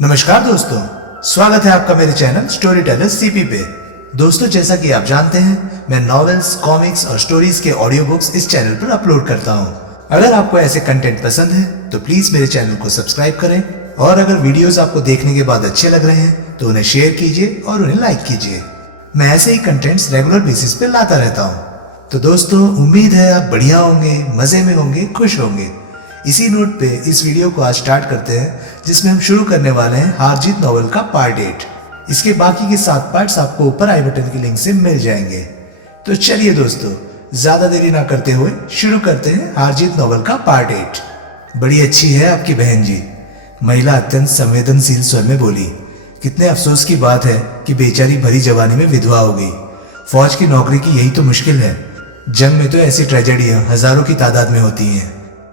नमस्कार दोस्तों, स्वागत है आपका मेरे चैनल स्टोरी टेलर सीपी पे। दोस्तों, जैसा कि आप जानते हैं, मैं नॉवेल्स, कॉमिक्स और स्टोरीज के ऑडियो बुक्स इस चैनल पर अपलोड करता हूं। अगर आपको ऐसे कंटेंट पसंद है तो प्लीज मेरे चैनल को सब्सक्राइब करें, और अगर वीडियोस आपको देखने के बाद अच्छे लग रहे हैं तो उन्हें शेयर कीजिए और उन्हें लाइक कीजिए। मैं ऐसे ही कंटेंट्स रेगुलर बेसिस पे लाता रहता हूँ। तो दोस्तों, उम्मीद है आप बढ़िया होंगे, मजे में होंगे, खुश होंगे। इसी नोट पे इस वीडियो को आज स्टार्ट करते हैं, जिसमें हम शुरू करने वाले हैं हार जीत नॉवल का पार्ट 8। इसके बाकी के 7 पार्ट्स आपको ऊपर आई बटन की लिंक से मिल जाएंगे। तो चलिए दोस्तों, ज्यादा देरी ना करते हुए शुरू करते हैं हार जीत नॉवल का पार्ट 8। बड़ी अच्छी है आपकी बहन जी, महिला अत्यंत संवेदनशील स्वर में बोली। कितने अफसोस की बात है कि बेचारी भरी जवानी में विधवा हो गई। फौज की नौकरी की यही तो मुश्किल है। जंग में तो ऐसी ट्रेजेडियां हजारों की तादाद में होती हैं,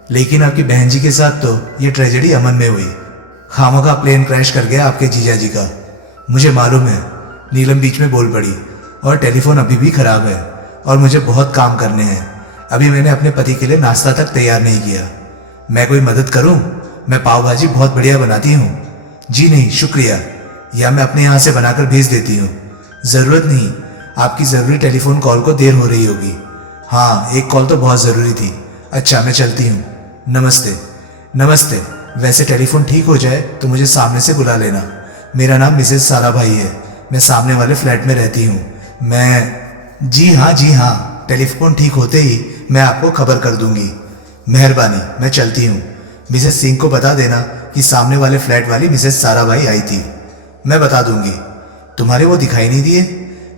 लेकिन आपकी बहन जी के साथ तो ये ट्रेजेडी अमन में हुई। खामोखा प्लेन क्रैश कर गया आपके जीजा जी का। मुझे मालूम है, नीलम बीच में बोल पड़ी। और टेलीफोन अभी भी खराब है और मुझे बहुत काम करने हैं। अभी मैंने अपने पति के लिए नाश्ता तक तैयार नहीं किया। मैं कोई मदद करूं? मैं पाव भाजी बहुत बढ़िया बनाती हूँ। जी नहीं शुक्रिया, या मैं अपने यहाँ से बनाकर भेज देती हूँ। जरूरत नहीं, आपकी जरूरी टेलीफोन कॉल को देर हो रही होगी। हाँ, एक कॉल तो बहुत जरूरी थी। अच्छा, मैं चलती हूँ। नमस्ते। नमस्ते। वैसे टेलीफोन ठीक हो जाए तो मुझे सामने से बुला लेना। मेरा नाम मिसेस साराभाई है। मैं सामने वाले फ्लैट में रहती हूँ। मैं जी हाँ, टेलीफोन ठीक होते ही मैं आपको खबर कर दूंगी। मेहरबानी, मैं चलती हूँ। मिसेस सिंह को बता देना कि सामने वाले फ्लैट वाली मिसेस साराभाई आई थी। मैं बता दूंगी। तुम्हारे वो दिखाई नहीं दिए?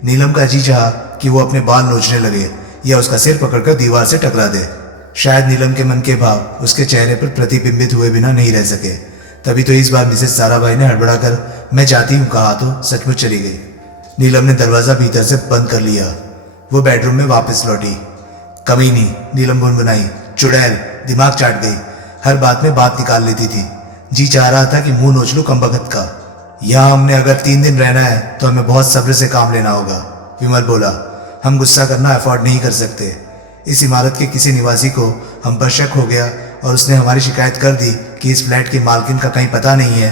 नीलम का जी चाहा कि वो अपने बाल नोचने लगे या उसका सिर पकड़कर दीवार से टकरा दे। शायद नीलम के मन के भाव उसके चेहरे पर प्रतिबिंबित हुए बिना नहीं रह सके। तभी तो इस बार मिसेस साराभाई ने हड़बड़ाकर मैं जाती हूँ कहा तो सचमुच चली गई। नीलम ने दरवाजा भीतर से बंद कर लिया। वो बेडरूम में वापस लौटी। कमीनी, नीलम गुनगुनाई। चुड़ैल, दिमाग चाट गई। हर बात में बात निकाल लेती थी। जी चाह रहा था कि मुंह नोच लूं कमबख्त का। यहाँ हमने अगर 3 दिन रहना है तो हमें बहुत सब्र से काम लेना होगा, विमल बोला। हम गुस्सा करना अफोर्ड नहीं कर सकते। इस इमारत के किसी निवासी को हम पर शक हो गया और उसने हमारी शिकायत कर दी कि इस फ्लैट की मालकिन का कहीं पता नहीं है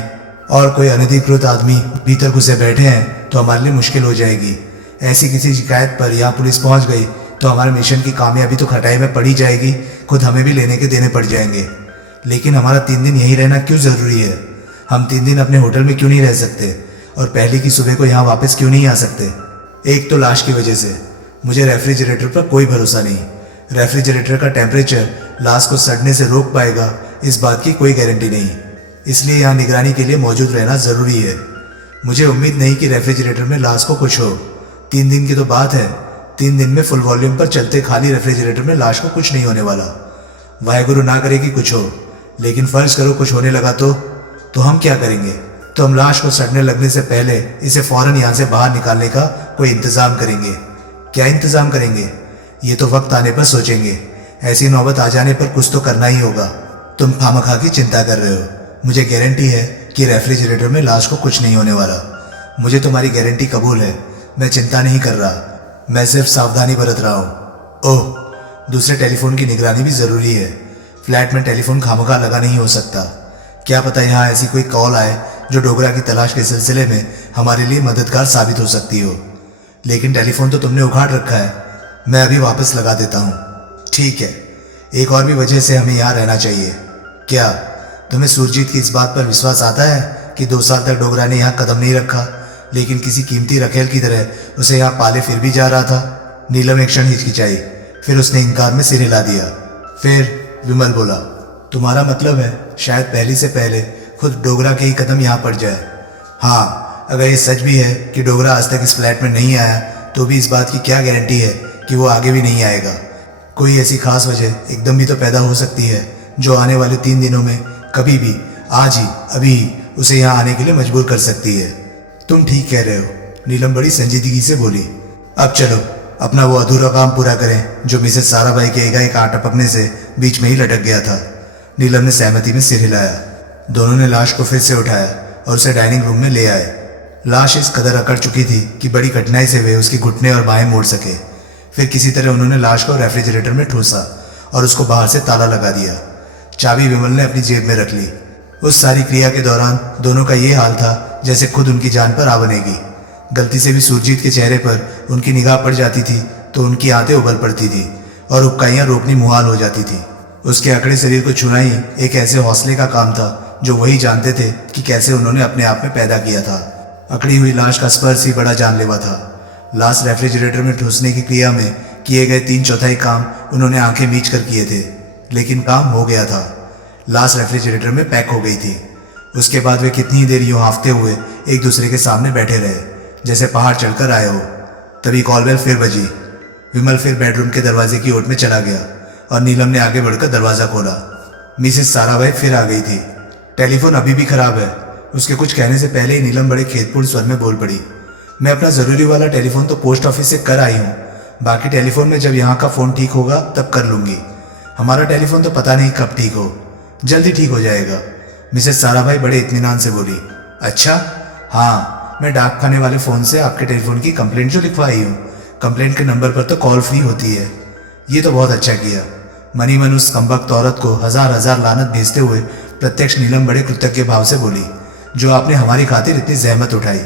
और कोई अनधिकृत आदमी भीतर घुसे बैठे हैं तो हमारे लिए मुश्किल हो जाएगी। ऐसी किसी शिकायत पर यहाँ पुलिस पहुँच गई तो हमारे मिशन की कामयाबी तो खटाई में पड़ी जाएगी, खुद हमें भी लेने के देने पड़ जाएंगे। लेकिन हमारा 3 दिन यहीं रहना क्यों ज़रूरी है? हम 3 दिन अपने होटल में क्यों नहीं रह सकते और पहली की सुबह को यहाँ वापस क्यों नहीं आ सकते? एक तो लाश की वजह से। मुझे रेफ्रिजरेटर पर कोई भरोसा नहीं। रेफ्रिजरेटर का टेम्परेचर लाश को सड़ने से रोक पाएगा, इस बात की कोई गारंटी नहीं। इसलिए यहाँ निगरानी के लिए मौजूद रहना ज़रूरी है। मुझे उम्मीद नहीं कि रेफ्रिजरेटर में लाश को कुछ हो। 3 दिन की तो बात है। 3 दिन में फुल वॉल्यूम पर चलते खाली रेफ्रिजरेटर में लाश को कुछ नहीं होने वाला। वाहेगुरु ना करे कि कुछ हो, लेकिन फर्ज करो कुछ होने लगा तो हम क्या करेंगे? तो हम लाश को सड़ने लगने से पहले इसे फौरन यहाँ से बाहर निकालने का कोई इंतज़ाम करेंगे। क्या इंतज़ाम करेंगे? ये तो वक्त आने पर सोचेंगे। ऐसी नौबत आ जाने पर कुछ तो करना ही होगा। तुम खामखा की चिंता कर रहे हो। मुझे गारंटी है कि रेफ्रिजरेटर में लाश को कुछ नहीं होने वाला। मुझे तुम्हारी गारंटी कबूल है। मैं चिंता नहीं कर रहा, मैं सिर्फ सावधानी बरत रहा हूँ। ओह, दूसरे टेलीफोन की निगरानी भी ज़रूरी है। फ्लैट में टेलीफोन खामखा लगा नहीं हो सकता। क्या पता यहाँ ऐसी कोई कॉल आए जो डोगरा की तलाश के सिलसिले में हमारे लिए मददगार साबित हो सकती हो। लेकिन टेलीफोन तो तुमने उखाड़ रखा है। मैं अभी वापस लगा देता हूँ। ठीक है, एक और भी वजह से हमें यहाँ रहना चाहिए। क्या तुम्हें सुरजीत की इस बात पर विश्वास आता है कि 2 साल तक डोगरा ने यहाँ कदम नहीं रखा, लेकिन किसी कीमती रखेल की तरह उसे यहाँ पाले फिर भी जा रहा था? नीलम एक क्षण हिचकिचाई, फिर उसने इनकार में सिर हिला दिया। फिर विमल बोला, तुम्हारा मतलब है शायद पहली से पहले खुद डोगरा के ही कदम यहाँ पड़ जाए। हाँ, अगर ये सच भी है कि डोगरा आज तक इस फ्लैट में नहीं आया तो भी इस बात की क्या गारंटी है कि वो आगे भी नहीं आएगा? कोई ऐसी खास वजह एकदम भी तो पैदा हो सकती है जो आने वाले 3 दिनों में कभी भी, आज ही, अभी ही उसे यहाँ आने के लिए मजबूर कर सकती है। तुम ठीक कह रहे हो, नीलम बड़ी संजीदगी से बोली। अब चलो अपना वो अधूरा काम पूरा करें जो मिसेस साराभाई के एकाएक टपकने से बीच में ही लटक गया था। नीलम ने सहमति में सिर हिलाया। दोनों ने लाश को फिर से उठाया और उसे डाइनिंग रूम में ले आए। लाश इस कदर अकड़ चुकी थी कि बड़ी कठिनाई से वे उसकी घुटने और बाहें मोड़ सके। फिर किसी तरह उन्होंने लाश को रेफ्रिजरेटर में ठूसा और उसको बाहर से ताला लगा दिया। चाबी विमल ने अपनी जेब में रख ली। उस सारी क्रिया के दौरान दोनों का ये हाल था जैसे खुद उनकी जान पर आ बनेगी। गलती से भी सुरजीत के चेहरे पर उनकी निगाह पड़ जाती थी तो उनकी आंतें उबल पड़ती थी और उबकाइयां रोकनी मुहाल हो जाती थी। उसके अकड़े शरीर को छूना ही एक ऐसे हौसले का काम था जो वही जानते थे कि कैसे उन्होंने अपने आप में पैदा किया था। अकड़ी हुई लाश का स्पर्श ही बड़ा जानलेवा था। लाश रेफ्रिजरेटर में ठूसने की क्रिया में किए गए 3/4 काम उन्होंने आंखें मीच कर किए थे, लेकिन काम हो गया था। लाश रेफ्रिजरेटर में पैक हो गई थी। उसके बाद वे कितनी देर यूं हांफते हुए एक दूसरे के सामने बैठे रहे जैसे पहाड़ चढ़कर आए हो। तभी कॉलबेल फिर बजी। विमल फिर बेडरूम के दरवाजे की ओर में चला गया और नीलम ने आगे बढ़कर दरवाजा खोला। मिसेस साराभाई फिर आ गई थी। टेलीफोन अभी भी खराब है। उसके कुछ कहने से पहले ही नीलम बड़े खेदपूर्ण स्वर में बोल पड़ी। मैं अपना जरूरी वाला टेलीफोन तो पोस्ट ऑफिस से कर आई हूँ, बाकी टेलीफोन में जब यहाँ का फोन ठीक होगा तब कर लूंगी। हमारा टेलीफोन तो पता नहीं कब ठीक हो, जल्दी ठीक हो जाएगा। मिसेस साराभाई बड़े इत्मीनान से बोली। अच्छा हाँ, मैं डाक खाने वाले फोन से आपके टेलीफोन की कंप्लेंट जो लिखवाई हूँ, कंप्लेंट के नंबर पर तो कॉल फ्री होती है। ये तो बहुत अच्छा किया। मनी मन उस कमबख्त औरत को हजार हजार लानत भेजते हुए प्रत्यक्ष नीलम बड़े कृतज्ञ भाव से बोली, जो आपने हमारी खातिर इतनी जहमत उठाई।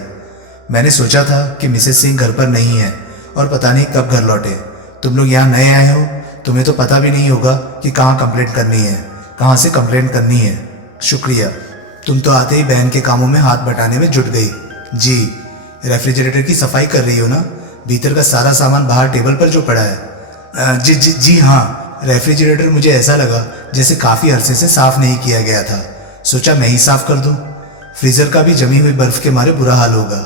मैंने सोचा था कि मिसेस सिंह घर पर नहीं है और पता नहीं कब घर लौटे। तुम लोग यहाँ नए आए हो, तुम्हें तो पता भी नहीं होगा कि कहाँ कंप्लेंट करनी है, कहाँ से कंप्लेंट करनी है। शुक्रिया, तुम तो आते ही बहन के कामों में हाथ बटाने में जुट गई। जी, रेफ्रिजरेटर की सफाई कर रही हो ना? भीतर का सारा सामान बाहर टेबल पर जो पड़ा है। जी जी जी हाँ, रेफ्रिजरेटर मुझे ऐसा लगा जैसे काफ़ी अरसे से साफ़ नहीं किया गया था, सोचा मैं ही साफ़ कर दूं। फ्रीज़र का भी जमी हुई बर्फ़ के मारे बुरा हाल होगा।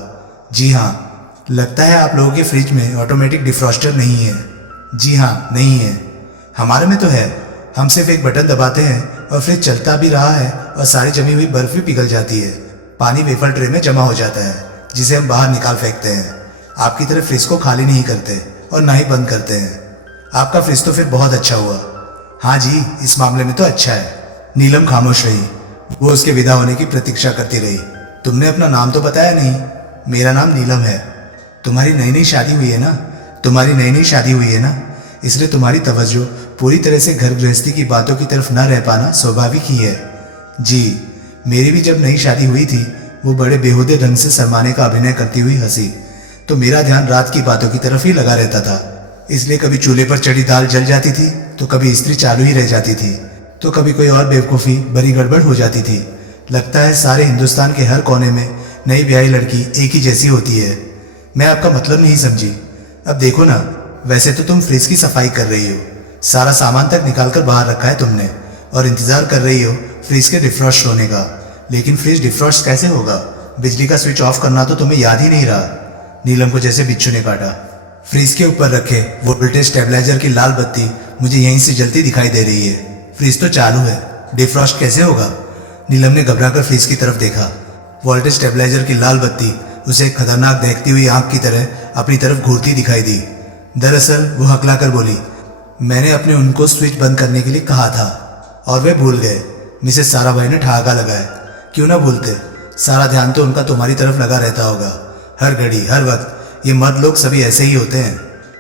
जी हाँ, लगता है आप लोगों के फ्रिज में ऑटोमेटिक डिफ्रॉस्टर नहीं है। जी हाँ, नहीं है। हमारे में तो है। हम सिर्फ एक बटन दबाते हैं और फ्रिज चलता भी रहा है और सारी जमी हुई बर्फ़ भी पिघल जाती है। पानी वेफर ट्रे में जमा हो जाता है, जिसे हम बाहर निकाल फेंकते हैं। आपकी तरह फ्रिज को खाली नहीं करते और ना ही बंद करते हैं। आपका फ्रिज तो फिर बहुत अच्छा हुआ। हाँ जी, इस मामले में तो अच्छा है। नीलम खामोश रही। वो उसके विदा होने की प्रतीक्षा करती रही। तुमने अपना नाम तो बताया नहीं। मेरा नाम नीलम है। तुम्हारी नई नई शादी हुई है ना? तुम्हारी नई नई शादी हुई है ना, इसलिए तुम्हारी तवज्जो पूरी तरह से घर गृहस्थी की बातों की तरफ न रह पाना स्वाभाविक ही है। जी, मेरी भी जब नई शादी हुई थी, वो बड़े बेहुदे ढंग से शर्माने का अभिनय करती हुई हंसी, तो मेरा ध्यान रात की बातों की तरफ ही लगा रहता था। इसलिए कभी चूल्हे पर चढ़ी दाल जल जाती थी, तो कभी इस्त्री चालू ही रह जाती थी, तो कभी कोई और बेवकूफ़ी बड़ी गड़बड़ हो जाती थी। लगता है सारे हिंदुस्तान के हर कोने में नई ब्याही लड़की एक ही जैसी होती है। मैं आपका मतलब नहीं समझी। अब देखो ना, वैसे तो तुम फ्रिज की सफाई कर रही हो, सारा सामान तक निकाल कर बाहर रखा है तुमने और इंतजार कर रही हो फ्रिज के डिफ्रॉस्ट होने का। लेकिन फ्रिज डिफ्रॉस्ट कैसे होगा? बिजली का स्विच ऑफ करना तो तुम्हें याद ही नहीं रहा। नीलम को जैसे बिच्छू ने काटा। फ्रिज के ऊपर रखे वोल्टेज स्टेबलाइजर की लाल बत्ती मुझे यहीं से जलती दिखाई दे रही है। फ्रिज तो चालू है, डिफ्रॉस्ट कैसे होगा? नीलम ने घबराकर फ्रिज की तरफ देखा। वोल्टेज स्टेबलाइजर की लाल बत्ती उसे एक खतरनाक देखती हुई आंख की तरह अपनी तरफ घूरती दिखाई दी। दरअसल वो हकलाकर बोली, मैंने अपने उनको स्विच बंद करने के लिए कहा था और वे भूल गए। मिसेस साराभाई ने ठहाका लगाया। क्यों ना भूलते, सारा ध्यान तो उनका तुम्हारी तरफ लगा रहता होगा, हर घड़ी हर वक्त। ये मर्द लोग सभी ऐसे ही होते हैं।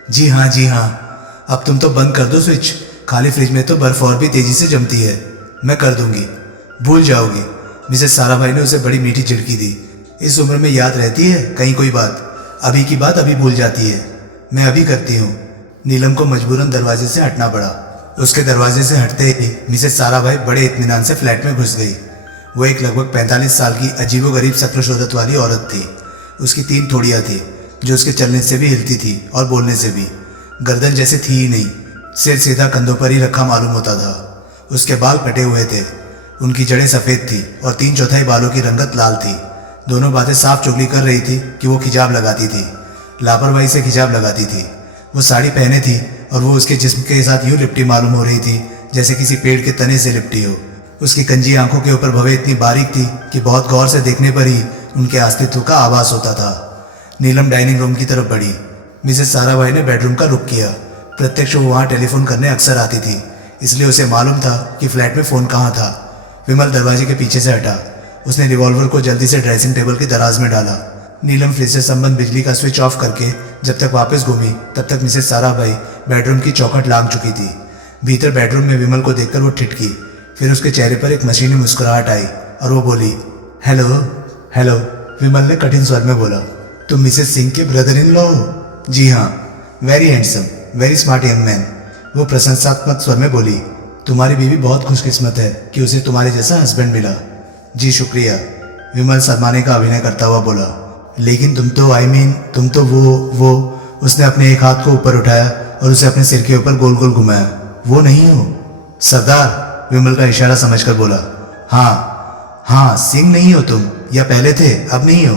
जी हाँ जी हाँ, अब तुम तो बंद कर दो स्विच। खाली फ्रिज में तो बर्फ और भी तेजी से जमती है। मैं कर दूंगी, भूल जाओगी। मिसेस साराभाई ने उसे बड़ी मीठी झिड़की दी। इस उम्र में याद रहती है कहीं कोई बात? अभी की बात अभी भूल जाती है। मैं अभी करती हूँ। नीलम को मजबूरन दरवाजे से हटना पड़ा। उसके दरवाजे से हटते ही मिसेस साराभाई बड़े इत्मीनान से फ्लैट में घुस गई। वो एक लगभग 45 साल की अजीबोगरीब शक्ल शोहरत वाली औरत थी। उसकी 3 थोड़ियाँ थी जो उसके चलने से भी हिलती थी और बोलने से भी। गर्दन जैसे थी ही नहीं, सिर सीधा कंधों पर ही रखा मालूम होता था। उसके बाल कटे हुए थे, उनकी जड़ें सफ़ेद थी और 3/4 बालों की रंगत लाल थी। दोनों बातें साफ चुगली कर रही थी कि वो खिजाब लगाती थी, लापरवाही से खिजाब लगाती थी। वो साड़ी पहने थी और वो उसके जिस्म के साथ यूं लिपटी मालूम हो रही थी जैसे किसी पेड़ के तने से लिपटी हो। उसकी कंजी आंखों के ऊपर भवें इतनी बारीक थी कि बहुत गौर से देखने पर ही उनके अस्तित्व का आभास होता था। नीलम डाइनिंग रूम की तरफ बढ़ी। मिसेस साराभाई ने बेडरूम का रुख किया। प्रत्यक्ष वो वहाँ टेलीफोन करने अक्सर आती थी, इसलिए उसे मालूम था कि फ्लैट में फ़ोन कहाँ था। विमल दरवाजे के पीछे से हटा। उसने रिवॉल्वर को जल्दी से ड्रेसिंग टेबल की दराज में डाला। नीलम फ्रिज से संबंध बिजली का स्विच ऑफ करके जब तक वापस घूमी तब तक मिसेस साराभाई बेडरूम की चौखट लांघ चुकी थी। भीतर बेडरूम में विमल को देखकर वो ठिठकी। फिर उसके चेहरे पर एक मशीनी मुस्कुराहट आई और वो बोली, हेलो हेलो। विमल ने कठिन स्वर में बोला, तुम मिसेस सिंह के ब्रदर इन लॉ हो? जी हाँ। Very handsome, very smart young man. वो प्रशंसात्मक स्वर में बोली, तुम्हारी बीवी बहुत खुशकिस्मत है कि उसे तुम्हारे जैसा हस्बैंड मिला। जी शुक्रिया, विमल शर्माने का अभिनय करता हुआ बोला। लेकिन तुम तो तुम तो वो उसने अपने एक हाथ को ऊपर उठाया और उसे अपने सिर के ऊपर गोल गोल घुमाया। वो नहीं हो? सरदार, विमल का इशारा समझकर बोला। हाँ, सिंह नहीं हो तुम, या पहले थे अब नहीं हो?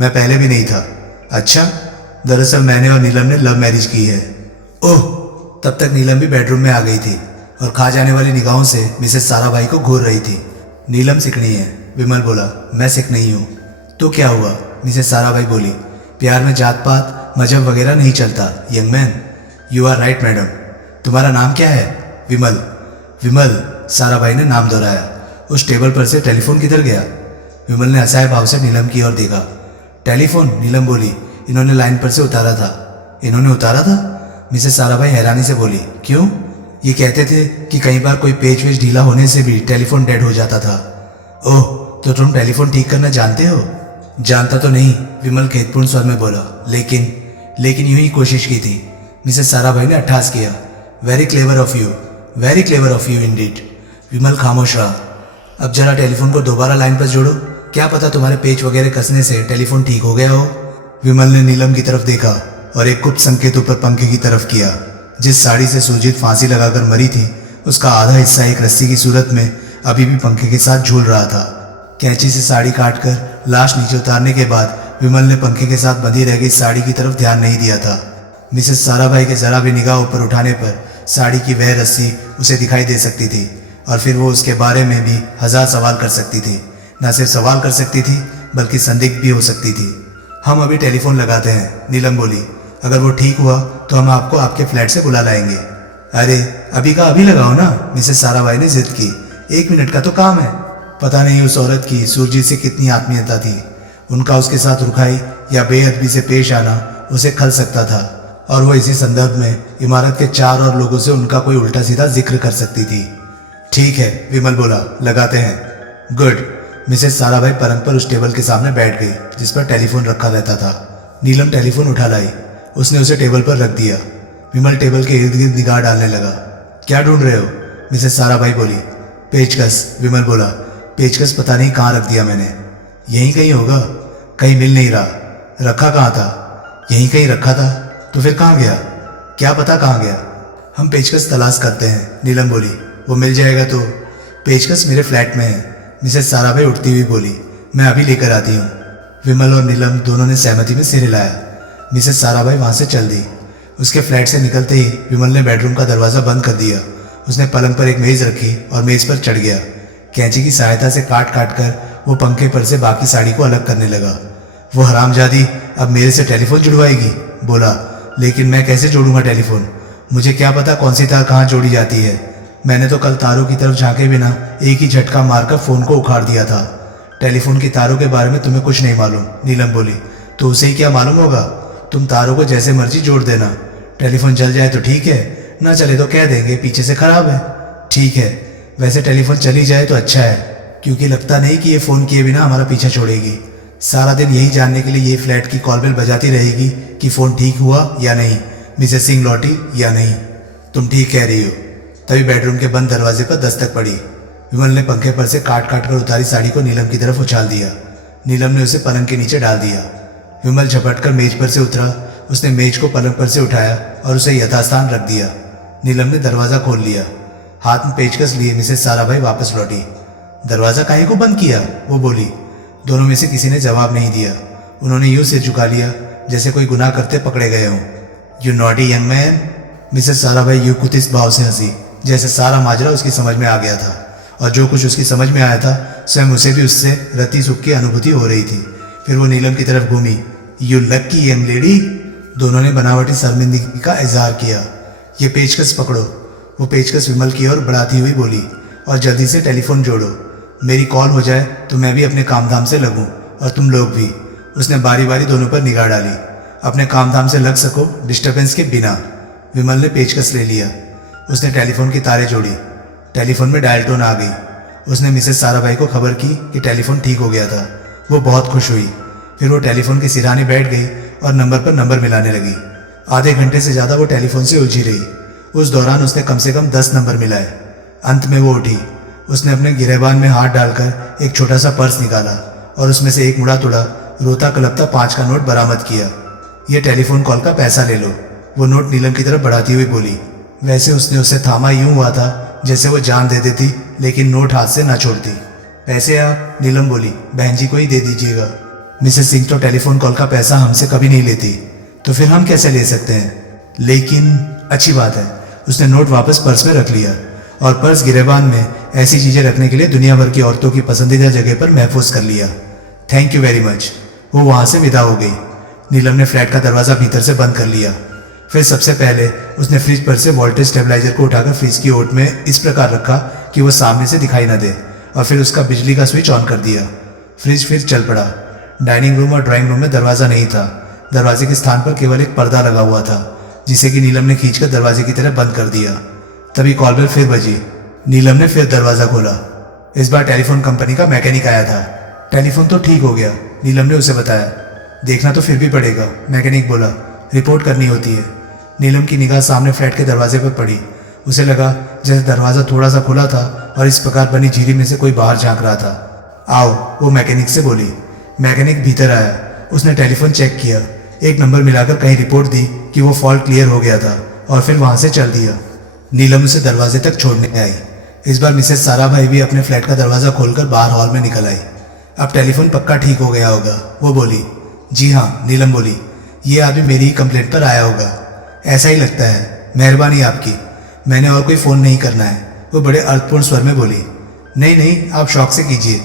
मैं पहले भी नहीं था। अच्छा, दरअसल मैंने और नीलम ने लव मैरिज की है। ओह, तब तक नीलम भी बेडरूम में आ गई थी और खा जाने वाली निगाहों से मिसेस साराभाई को घूर रही थी। नीलम सिकनी है, विमल बोला। मैं सिक नहीं हूँ। तो क्या हुआ? मिसेस साराभाई बोली। प्यार में जात पात मजहब वगैरह नहीं चलता young man. You are right madam. तुम्हारा नाम क्या है? विमल, साराभाई ने नाम दोहराया। उस टेबल पर से टेलीफोन किधर गया? विमल ने हंसाए भाव से नीलम की ओर देखा। टेलीफोन? नीलम बोली। इन्होंने लाइन पर से उतारा था। इन्होंने उतारा था? मिसेस साराभाई हैरानी से बोली। क्यों? ये कहते थे कि कई बार कोई पेच वेच ढीला होने से भी टेलीफोन डेड हो जाता था। ओह, तो तुम टेलीफोन ठीक करना जानते हो? जानता तो नहीं, विमल खेदपूर्ण स्वर में बोला, लेकिन यूं ही कोशिश की थी। मिसेस साराभाई ने अट्ठास किया। Very clever of you indeed. Vimal खामोश रहा। अब जरा टेलीफोन को दोबारा लाइन पर जोड़ो, क्या पता तुम्हारे पेच वगैरह कसने से टेलीफोन ठीक हो गया हो। विमल ने नीलम की तरफ देखा और एक गुप्त संकेत ऊपर पंखे की तरफ किया। जिस साड़ी से सुजीत फांसी लगाकर मरी थी, उसका आधा हिस्सा एक रस्सी की सूरत में अभी भी पंखे के साथ झूल रहा था। कैंची से साड़ी काटकर लाश नीचे उतारने के बाद विमल ने पंखे के साथ बंधी रह गई साड़ी की तरफ ध्यान नहीं दिया था। मिसेस साराभाई के जरा भी निगाह ऊपर उठाने पर साड़ी की वह रस्सी उसे दिखाई दे सकती थी और फिर वो उसके बारे में भी 1000 सवाल कर सकती थी। न सिर्फ सवाल कर सकती थी बल्कि संदिग्ध भी हो सकती थी। हम अभी टेलीफोन लगाते हैं, नीलम बोली। अगर वो ठीक हुआ तो हम आपको आपके फ्लैट से बुला लाएंगे। अरे अभी का अभी लगाओ ना, मिसेस साराभाई ने जिद की। 1 मिनट का तो काम है। पता नहीं उस औरत की सुरजीत से कितनी आत्मीयता थी। उनका उसके साथ रुखाई या बेअदबी से पेश आना उसे खल सकता था और वो इसी संदर्भ में इमारत के 4 और लोगों से उनका कोई उल्टा सीधा जिक्र कर सकती थी। ठीक है, विमल बोला, लगाते हैं। गुड। मिसेस साराभाई पलंग पर उस टेबल के सामने बैठ गई जिस पर टेलीफोन रखा रहता था। नीलम टेलीफोन उठा लाई। उसने उसे टेबल पर रख दिया। विमल टेबल के इर्द गिर्द निगाह डालने लगा। क्या ढूंढ रहे हो? मिसेस साराभाई बोली। पेचकस, विमल बोला। पेचकस पता नहीं कहाँ रख दिया मैंने। यहीं कहीं होगा। कहीं मिल नहीं रहा। रखा कहाँ था? यहीं कहीं रखा था। तो फिर कहाँ गया? क्या पता कहाँ गया। हम पेचकस तलाश करते हैं, नीलम बोली। वो मिल जाएगा तो? पेचकस मेरे फ्लैट में है, मिसेस साराभाई उठती हुई बोली। मैं अभी लेकर आती हूँ। विमल और नीलम दोनों ने सहमति में सिर हिलाया। मिसेस साराभाई वहाँ से चल दी। उसके फ्लैट से निकलते ही विमल ने बेडरूम का दरवाज़ा बंद कर दिया। उसने पलंग पर एक मेज़ रखी और मेज़ पर चढ़ गया। कैंची की सहायता से काट कर वो पंखे पर से बाकी साड़ी को अलग करने लगा। वो हरामजादी अब मेरे से टेलीफोन जुड़वाएगी, बोला। लेकिन मैं कैसे जोड़ूंगा टेलीफोन? मुझे क्या पता कौन सी तार कहाँ जोड़ी जाती है। मैंने तो कल तारों की तरफ झांके बिना एक ही झटका मारकर फ़ोन को उखाड़ दिया था। टेलीफोन की तारों के बारे में तुम्हें कुछ नहीं मालूम, नीलम बोली। तो उसे ही क्या मालूम होगा? तुम तारों को जैसे मर्जी जोड़ देना। टेलीफोन चल जाए तो ठीक है, ना चले तो कह देंगे पीछे से खराब है। ठीक है, वैसे टेलीफोन चली जाए तो अच्छा है, क्योंकि लगता नहीं कि ये फ़ोन किए बिना हमारा पीछा छोड़ेगी। सारा दिन यही जानने के लिए ये फ्लैट की कॉल बेल बजाती रहेगी कि फ़ोन ठीक हुआ या नहीं, मिसेस सिंह लौटी या नहीं। तुम ठीक कह रही हो। तभी बेडरूम के बंद दरवाजे पर दस्तक पड़ी। विमल ने पंखे पर से काट कर उतारी साड़ी को नीलम की तरफ उछाल दिया। नीलम ने उसे पलंग के नीचे डाल दिया। विमल झपटकर मेज पर से उतरा। उसने मेज को पलंग पर से उठाया और उसे यथास्थान रख दिया। नीलम ने दरवाज़ा खोल लिया। हाथ में पेचकस लिए मिसेस साराभाई वापस लौटी। दरवाज़ा काहे को बंद किया? वो बोली। दोनों में से किसी ने जवाब नहीं दिया। उन्होंने यूं सिर झुका लिया जैसे कोई गुनाह करते पकड़े गए हों। You naughty young man, Mrs Sarabhai यूं कुतिस भाव से हंसी जैसे सारा माजरा उसकी समझ में आ गया था और जो कुछ उसकी समझ में आया था स्वयं उसे भी उससे रति सुख की अनुभूति हो रही थी। फिर वो नीलम की तरफ घूमी। You lucky young lady. दोनों ने बनावटी शर्मिंदगी का इजहार किया। ये पेचकस पकड़ो। वो पेचकस विमल की ओर बढ़ाती हुई बोली। और जल्दी से टेलीफोन जोड़ो। मेरी कॉल हो जाए तो मैं भी अपने काम धाम से लगूं और तुम लोग भी। उसने बारी बारी दोनों पर निगाह डाली। अपने काम धाम से लग सको डिस्टर्बेंस के बिना। विमल ने पेचकस ले लिया। उसने टेलीफोन की तारें जोड़ी। टेलीफोन में डायल टोन आ गई। उसने मिसेस साराभाई को खबर की कि टेलीफोन ठीक हो गया था। वो बहुत खुश हुई। फिर वो टेलीफोन की सिरहाने बैठ गई और नंबर पर नंबर मिलाने लगी। आधे घंटे से ज़्यादा वो टेलीफोन से उलझी रही। उस दौरान उसने कम से कम 10 नंबर मिलाए। अंत में वो उठी। उसने अपने गिरेबान में हाथ डालकर एक छोटा सा पर्स निकाला और उसमें से एक मुड़ा तुड़ा रोता कलपता 5 का नोट बरामद किया। ये टेलीफोन कॉल का पैसा ले लो, वो नोट नीलम की तरफ बढ़ाती हुई बोली। वैसे उसने उसे थामा यूं हुआ था जैसे वो जान दे देती, लेकिन नोट हाथ से ना छोड़ती। पैसे आप? नीलम बोली। बहन जी को ही दे दीजिएगा। मिसेस सिंह तो टेलीफोन कॉल का पैसा हमसे कभी नहीं लेती, तो फिर हम कैसे ले सकते हैं? लेकिन अच्छी बात है। उसने नोट वापस पर्स में रख लिया और पर्स गिरेबान में ऐसी चीजें रखने के लिए दुनिया भर की औरतों की पसंदीदा जगह पर महफूज कर लिया। Thank you very much. वो वहां से विदा हो गई। नीलम ने फ्लैट का दरवाजा भीतर से बंद कर लिया। फिर सबसे पहले उसने फ्रिज पर से वोल्टेज स्टेबलाइजर को उठाकर फ्रिज की ओट में इस प्रकार रखा कि वो सामने से दिखाई न दे, और फिर उसका बिजली का स्विच ऑन कर दिया। फ्रिज फिर चल पड़ा। डाइनिंग रूम और ड्राइंग रूम में दरवाजा नहीं था। दरवाजे के स्थान पर केवल एक पर्दा लगा हुआ था, जिसे कि नीलम ने खींचकर दरवाजे की तरफ बंद कर दिया। तभी कॉल बेल फिर बजी। नीलम ने फिर दरवाजा खोला। इस बार टेलीफोन कंपनी का मैकेनिक आया था। टेलीफोन तो ठीक हो गया, नीलम ने उसे बताया। देखना तो फिर भी पड़ेगा, मैकेनिक बोला। रिपोर्ट करनी होती है। नीलम की निगाह सामने फ्लैट के दरवाजे पर पड़ी। उसे लगा जैसे दरवाजा थोड़ा सा खुला था और इस प्रकार बनी झिरी में से कोई बाहर झांक रहा था। आओ, वो मैकेनिक से बोली। मैकेनिक भीतर आया। उसने टेलीफोन चेक किया। एक नंबर मिलाकर कहीं रिपोर्ट दी कि वो फॉल्ट क्लियर हो गया था और फिर वहां से चल दिया। नीलम उसे दरवाजे तक छोड़ने आई। इस बार मिसेस साराभाई भी अपने फ्लैट का दरवाजा खोलकर बाहर हॉल में निकल आई। अब टेलीफोन पक्का ठीक हो गया होगा, वो बोली। जी हाँ, नीलम बोली। ये आदमी मेरी ही कंप्लेंट पर आया होगा। ऐसा ही लगता है। मेहरबानी आपकी, मैंने और कोई फ़ोन नहीं करना है, वो बड़े अर्थपूर्ण स्वर में बोली। नहीं नहीं, आप शौक से कीजिए।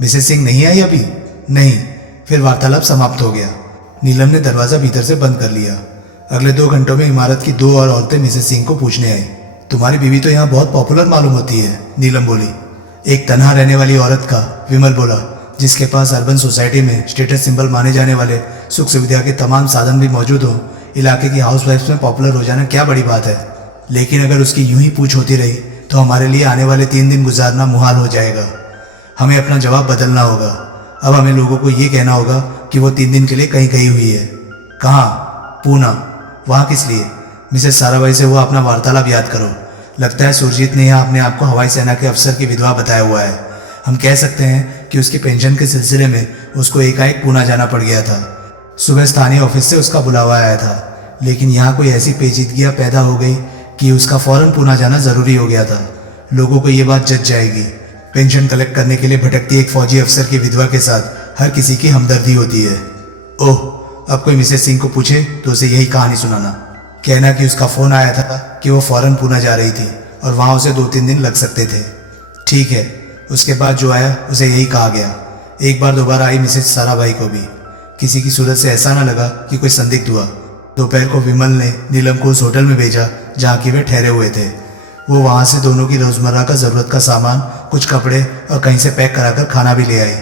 मिसेस सिंह नहीं आई अभी? नहीं। फिर वार्तालाप समाप्त हो गया। नीलम ने दरवाज़ा भीतर से बंद कर लिया। अगले 2 घंटों में इमारत की 2 और औरतें मिसेस सिंह को पूछने आई। तुम्हारी बीवी तो यहाँ बहुत पॉपुलर मालूम होती है, नीलम बोली। एक तनहा रहने वाली औरत का, विमल बोला, जिसके पास अर्बन सोसाइटी में स्टेटस सिंबल माने जाने वाले सुख सुविधा के तमाम साधन भी मौजूद हो। इलाके की हाउसवाइफ्स में पॉपुलर हो जाना क्या बड़ी बात है। लेकिन अगर उसकी यूं ही पूछ होती रही तो हमारे लिए आने वाले 3 दिन गुजारना मुहाल हो जाएगा। हमें अपना जवाब बदलना होगा। अब हमें लोगों को ये कहना होगा कि वो 3 दिन के लिए कहीं गई हुई है। कहाँ? पूना। वहाँ किस लिए? मिसेस साराभाई से वो अपना वार्तालाप याद करो। लगता है सुरजीत ने यहाँ अपने आप को हवाई सेना के अफसर की विधवा बताया हुआ है। हम कह सकते हैं कि उसकी पेंशन के सिलसिले में उसको एकाएक पूना जाना पड़ गया था। सुबह स्थानीय ऑफिस से उसका बुलावा आया था, लेकिन यहाँ कोई ऐसी पेचीदगियाँ पैदा हो गई कि उसका फौरन पूना जाना जरूरी हो गया था। लोगों को ये बात जच जाएगी। पेंशन कलेक्ट करने के लिए भटकती एक फौजी अफसर की विधवा के साथ हर किसी की हमदर्दी होती है। ओह, अब कोई मिसेस सिंह को पूछे तो उसे यही कहानी सुनाना। कहना कि उसका फ़ोन आया था कि वो फ़ौरन पूना जा रही थी और वहाँ उसे 2-3 दिन लग सकते थे। ठीक है। उसके बाद जो आया उसे यही कहा गया। एक बार दोबारा आई मिसेस साराभाई को भी। किसी की सूरत से ऐसा न लगा कि कोई संदिग्ध हुआ। दोपहर को विमल ने नीलम को उस होटल में भेजा जहाँ की वे ठहरे हुए थे। वो वहाँ से दोनों की रोज़मर्रा का ज़रूरत का सामान, कुछ कपड़े और कहीं से पैक कराकर खाना भी ले आई।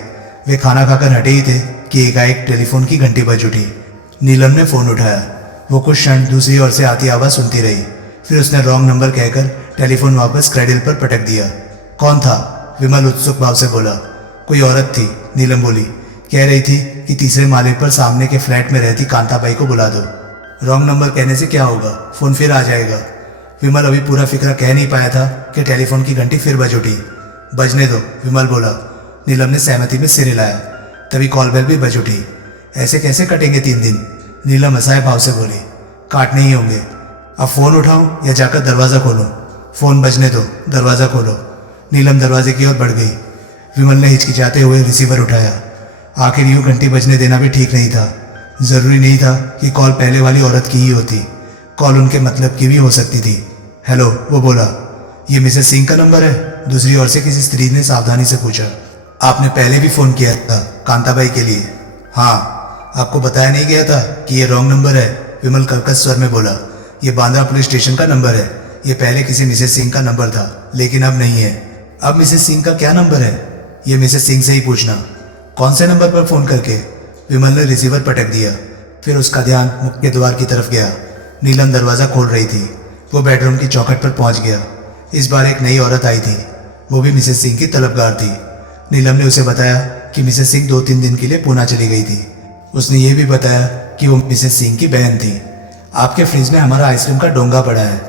वे खाना खाकर हटे ही थे कि एकाएक टेलीफोन की घंटी बज उठी। नीलम ने फ़ोन उठाया। वो कुछ क्षण दूसरी ओर से आती आवाज़ सुनती रही। फिर उसने रॉन्ग नंबर कहकर टेलीफोन वापस क्रेडिल पर पटक दिया। कौन था? विमल उत्सुक भाव से बोला। कोई औरत थी, नीलम बोली। कह रही थी कि 3रे माले पर सामने के फ्लैट में रहती कांताबाई को बुला दो। रॉन्ग नंबर कहने से क्या होगा, फ़ोन फिर आ जाएगा। विमल अभी पूरा फिक्रा कह नहीं पाया था कि टेलीफोन की घंटी फिर बज उठी। बजने दो, विमल बोला। नीलम ने सहमति में सिर हिलाया। तभी कॉल बेल भी बज उठी। ऐसे कैसे कटेंगे 3 दिन? नीलम असहाय भाव से बोली। काटने ही होंगे। अब फ़ोन उठाऊं या जाकर दरवाज़ा खोलूं? फ़ोन बजने दो, दरवाज़ा खोलो। नीलम दरवाजे की ओर बढ़ गई। विमल ने हिचकिचाते हुए रिसीवर उठाया। आखिर यूं घंटी बजने देना भी ठीक नहीं था। ज़रूरी नहीं था कि कॉल पहले वाली औरत की ही होती। कॉल उनके मतलब की भी हो सकती थी। हेलो, वो बोला। ये मिसेस सिंह का नंबर है? दूसरी ओर से किसी स्त्री ने सावधानी से पूछा। आपने पहले भी फ़ोन किया था कांताबाई के लिए? हाँ। आपको बताया नहीं गया था कि ये रॉन्ग नंबर है? विमल कर्कश स्वर में बोला। ये बांद्रा पुलिस स्टेशन का नंबर है। ये पहले किसी मिसेस सिंह का नंबर था, लेकिन अब नहीं है। अब मिसेस सिंह का क्या नंबर है? ये मिसेस सिंह से ही पूछना। कौन से नंबर पर फ़ोन करके? विमल ने रिसीवर पटक दिया। फिर उसका ध्यान मुख्य द्वार की तरफ गया। नीलम दरवाज़ा खोल रही थी। वो बेडरूम की चौखट पर पहुंच गया। इस बार एक नई औरत आई थी। वो भी मिसेस सिंह की तलबगार थी। नीलम ने उसे बताया कि मिसेस सिंह 2-3 दिन के लिए पूना चली गई थी। उसने ये भी बताया कि वो मिसेस सिंह की बहन थी। आपके फ्रिज में हमारा आइसक्रीम का डोंगा पड़ा है।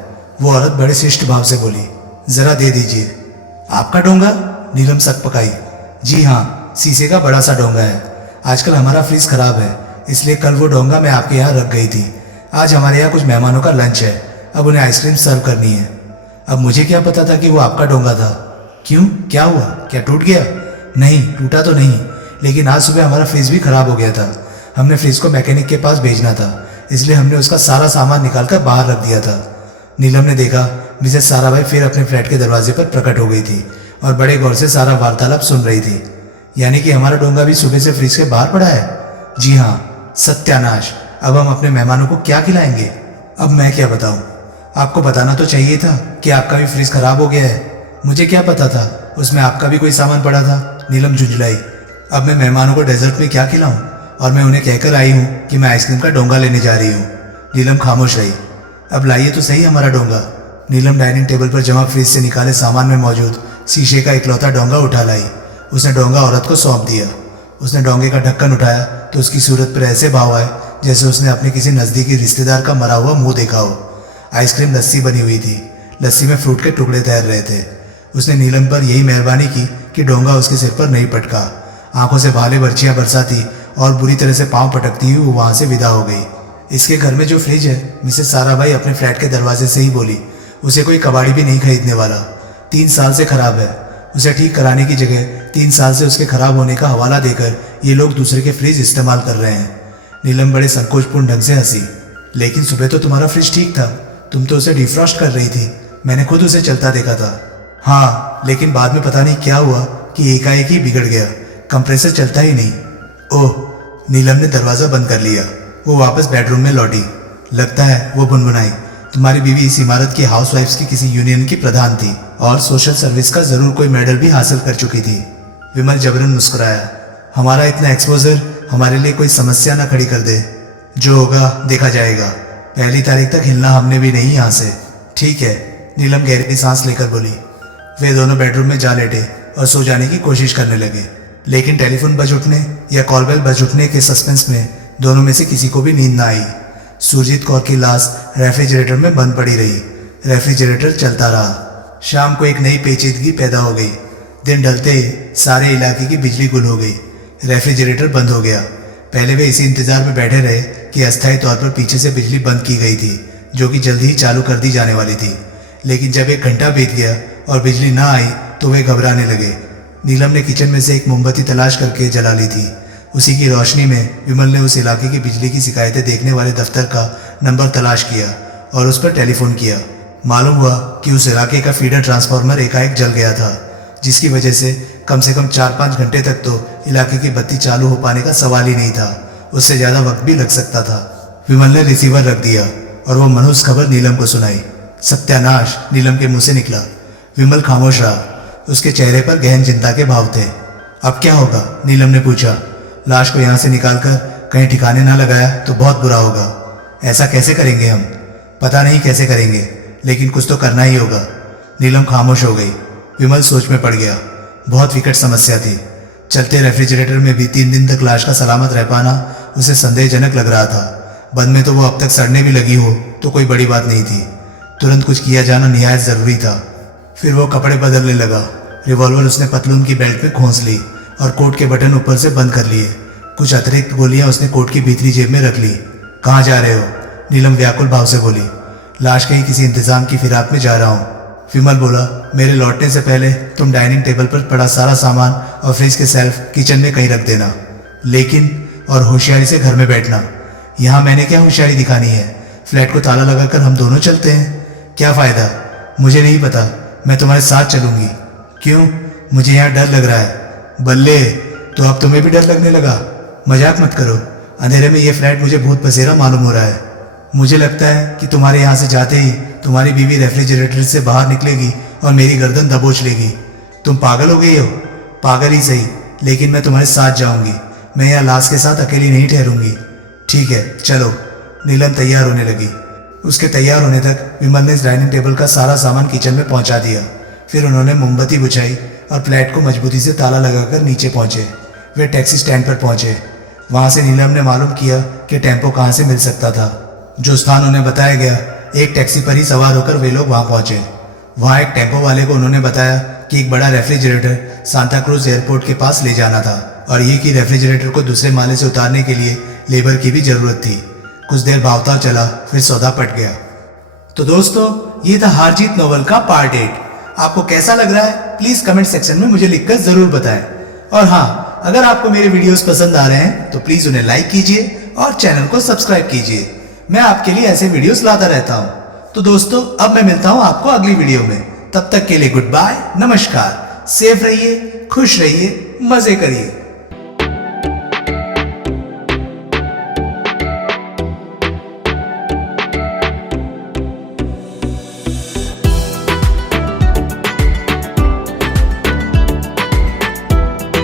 वो औरत बड़े शिष्ट भाव से बोली, जरा दे दीजिए। आपका डोंगा? नीलम सक पकाई। जी हाँ, शीशे का बड़ा सा डोंगा है। आजकल हमारा फ्रिज खराब है, इसलिए कल वो डोंगा मैं आपके यहाँ रख गई थी। आज हमारे यहाँ कुछ मेहमानों का लंच है, अब उन्हें आइसक्रीम सर्व करनी है। अब मुझे क्या पता था कि वो आपका डोंगा था। क्यों, क्या हुआ? क्या टूट गया? नहीं, टूटा तो नहीं, लेकिन आज सुबह हमारा फ्रिज भी खराब हो गया था। हमने फ्रिज को मैकेनिक के पास भेजना था, इसलिए हमने उसका सारा सामान निकालकर बाहर रख दिया था। नीलम ने देखा मिसेस साराभाई फिर अपने फ्लैट के दरवाजे पर प्रकट हो गई थी और बड़े गौर से सारा वार्तालाप सुन रही थी। यानी कि हमारा डोंगा भी सुबह से फ्रिज के बाहर पड़ा है? जी हाँ। सत्यानाश, अब हम अपने मेहमानों को क्या खिलाएंगे? अब मैं क्या बताऊं? आपको बताना तो चाहिए था कि आपका भी फ्रिज खराब हो गया है। मुझे क्या पता था उसमें आपका भी कोई सामान पड़ा था। नीलम झुंझलाई। अब मैं मेहमानों को डेजर्ट में क्या खिलाऊं? और मैं उन्हें कहकर आई हूँ कि मैं आइसक्रीम का डोंगा लेने जा रही हूँ। नीलम खामोश रही। अब लाइए तो सही हमारा डोंगा। नीलम डाइनिंग टेबल पर जमा फ्रिज से निकाले सामान में मौजूद शीशे का इकलौता डोंगा उठा लाई। उसने डोंगा औरत को सौंप दिया। उसने डोंगे का ढक्कन उठाया तो उसकी सूरत पर ऐसे भाव आए जैसे उसने अपने किसी नज़दीकी रिश्तेदार का मरा हुआ मुंह देखा हो। आइसक्रीम लस्सी बनी हुई थी। लस्सी में फ्रूट के टुकड़े तैर रहे थे। उसने नीलम पर यही मेहरबानी की कि डोंगा उसके सिर पर नहीं पटका। आंखों से भाले बर्छियाँ बरसाती और बुरी तरह से पांव पटकती हुई वो वहाँ से विदा हो गई। इसके घर में जो फ्रिज है, मिसेस साराभाई अपने फ्लैट के दरवाजे से ही बोली, उसे कोई कबाड़ी भी नहीं खरीदने वाला। 3 साल से खराब है। उसे ठीक कराने की जगह 3 साल से उसके खराब होने का हवाला देकर ये लोग दूसरे के फ्रिज इस्तेमाल कर रहे हैं। नीलम बड़े संकोचपूर्ण ढंग से हंसी। लेकिन सुबह तो तुम्हारा फ्रिज ठीक था, तुम तो उसे डिफ्रॉस्ट कर रही थी। मैंने खुद उसे चलता देखा था। हाँ, लेकिन बाद में पता नहीं क्या हुआ कि एकाएक ही बिगड़ गया, कंप्रेसर चलता ही नहीं। ओह, नीलम ने दरवाजा बंद कर लिया। वो वापस बेडरूम में लौटी। लगता है, वो बुनबुनाई, तुम्हारी बीवी इस इमारत की हाउसवाइफ्स की किसी यूनियन की प्रधान थी और सोशल सर्विस का जरूर कोई मेडल भी हासिल कर चुकी थी। विमल जबरन मुस्कुराया। हमारा इतना एक्सपोजर हमारे लिए कोई समस्या ना खड़ी कर दे। जो होगा देखा जाएगा। 1 तारीख तक हिलना हमने भी नहीं यहाँ से। ठीक है, नीलम गहरी सांस लेकर बोली। वे दोनों बेडरूम में जा लेटे और सो जाने की कोशिश करने लगे, लेकिन टेलीफोन बज उठने या कॉल बेल बज उठने के सस्पेंस में दोनों में से किसी को भी नींद ना आई। सुरजीत कौर की लाश रेफ्रिजरेटर में बंद पड़ी रही। रेफ्रिजरेटर चलता रहा। शाम को एक नई पेचीदगी पैदा हो गई। दिन ढलते ही सारे इलाके की बिजली गुल हो गई। रेफ्रिजरेटर बंद हो गया। पहले वे इसी इंतजार में बैठे रहे कि अस्थायी तौर पर पीछे से बिजली बंद की गई थी, जो कि जल्दी ही चालू कर दी जाने वाली थी। लेकिन जब 1 घंटा बीत गया और बिजली ना आई तो वे घबराने लगे। नीलम ने किचन में से एक मोमबत्ती तलाश करके जला ली थी। उसी की रोशनी में विमल ने उस इलाके की बिजली की शिकायतें देखने वाले दफ्तर का नंबर तलाश किया और उस पर टेलीफोन किया। मालूम हुआ कि उस इलाके का फीडर ट्रांसफार्मर एकाएक जल गया था, जिसकी वजह से कम 4-5 घंटे तक तो इलाके की बत्ती चालू हो पाने का सवाल ही नहीं था। उससे ज़्यादा वक्त भी लग सकता था। विमल ने रिसीवर रख दिया और वो मनहूस खबर नीलम को सुनाई। सत्यानाश, नीलम के मुंह से निकला। विमल खामोश रहा। उसके चेहरे पर गहन चिंता के भाव थे। अब क्या होगा? नीलम ने पूछा। लाश को यहाँ से निकालकर कहीं ठिकाने ना लगाया तो बहुत बुरा होगा। ऐसा कैसे करेंगे हम? पता नहीं कैसे करेंगे, लेकिन कुछ तो करना ही होगा। नीलम खामोश हो गई। विमल सोच में पड़ गया। बहुत विकट समस्या थी। चलते रेफ्रिजरेटर में भी 3 दिन तक लाश का सलामत रह पाना उसे संदेहजनक लग रहा था। बंद में तो वो अब तक सड़ने भी लगी हो तो कोई बड़ी बात नहीं थी। तुरंत कुछ किया जाना निहायत ज़रूरी था। फिर वो कपड़े बदलने लगा। रिवॉल्वर उसने पतलून की बेल्ट में खोंस ली और कोट के बटन ऊपर से बंद कर लिए। कुछ अतिरिक्त गोलियां उसने कोट की भीतरी जेब में रख ली। कहाँ जा रहे हो? नीलम व्याकुल भाव से बोली। लाश कहीं किसी इंतजाम की फिराक में जा रहा हूँ। विमल बोला, मेरे लौटने से पहले तुम डाइनिंग टेबल पर पड़ा सारा सामान और फ्रिज के सेल्फ किचन में कहीं रख देना, लेकिन और होशियारी से घर में बैठना। यहाँ मैंने क्या होशियारी दिखानी है? फ्लैट को ताला लगाकर हम दोनों चलते हैं। क्या फ़ायदा? मुझे नहीं पता, मैं तुम्हारे साथ चलूंगी। क्यों? मुझे यहाँ डर लग रहा है। बल्ले, तो अब तुम्हें भी डर लगने लगा? मजाक मत करो। अंधेरे में ये फ्लैट मुझे भूत बसेरा मालूम हो रहा है। मुझे लगता है कि तुम्हारे यहाँ से जाते ही तुम्हारी बीवी रेफ्रिजरेटर से बाहर निकलेगी और मेरी गर्दन दबोच लेगी। तुम पागल हो गई हो? पागल ही सही, लेकिन मैं तुम्हारे साथ जाऊंगी। मैं यहाँ लाश के साथ अकेली नहीं ठहरूंगी। ठीक है, चलो। नीलम तैयार होने लगी। उसके तैयार होने तक विमल ने डाइनिंग टेबल का सारा सामान किचन में पहुंचा दिया। फिर उन्होंने मोमबत्ती बुझाई और फ्लैट को मजबूती से ताला लगाकर नीचे पहुंचे। वे टैक्सी स्टैंड पर पहुंचे। वहां से नीलम ने मालूम किया कि टेम्पो कहाँ से मिल सकता था। जो स्थान उन्हें बताया गया, एक टैक्सी पर ही सवार होकर वे लोग वहां पहुंचे। वहां एक टेम्पो वाले को उन्होंने बताया कि एक बड़ा रेफ्रिजरेटर सांता क्रूज एयरपोर्ट के पास ले जाना था और ये कि रेफ्रिजरेटर को दूसरे माले से उतारने के लिए लेबर की भी जरूरत थी। कुछ देर भावताल चला, फिर सौदा पट गया। तो दोस्तों, ये था हार जीत नॉवल का पार्ट 8। आपको कैसा लग रहा है प्लीज कमेंट सेक्शन में मुझे लिखकर जरूर बताएं। और हाँ, अगर आपको मेरे वीडियोस पसंद आ रहे हैं तो प्लीज उन्हें लाइक कीजिए और चैनल को सब्सक्राइब कीजिए। मैं आपके लिए ऐसे वीडियोस लाता रहता हूँ। तो दोस्तों, अब मैं मिलता हूँ आपको अगली वीडियो में। तब तक के लिए गुड बाय, नमस्कार, सेफ रहिए, खुश रहिए, मजे करिए।